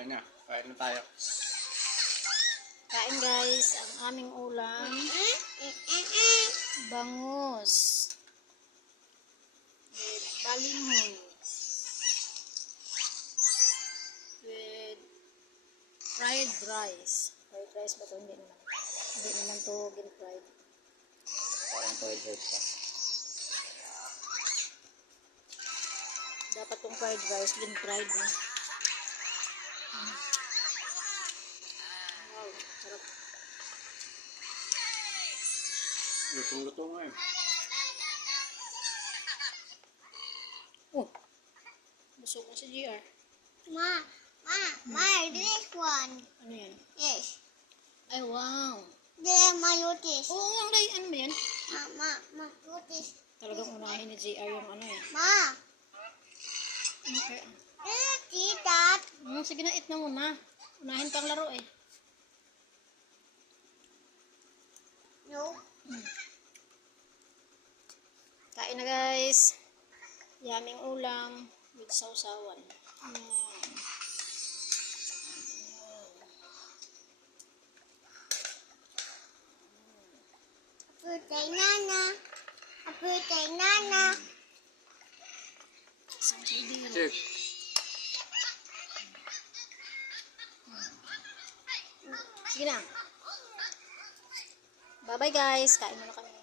Kain na. Kain na tayo. Kain guys, ang aming ulam. Bangus. With balingon. With fried rice. Fried rice ba ito? Hindi naman. Hindi naman ito gin-fried. Parang fried rice pa. Dapat tong fried rice gin-fried na. Wow, sarap. Lutong-luto nga eh. Oh, busog na si GR. Ma, this one. Ano yan? Yes. Ay, wow. There, ma, notice. Oo, ang lay, ano ba yan? Ma, notice. Talagang unahin ni GR yung ano eh. Ma, Okay. see that? Sige na, eat na muna. Unahin pang laro eh. No. Kain na guys. Yaming ulam with sausawan. Birthday nana. A birthday nana. Isang sardino. Check. Sige na. Bye bye guys. Kain muna kami.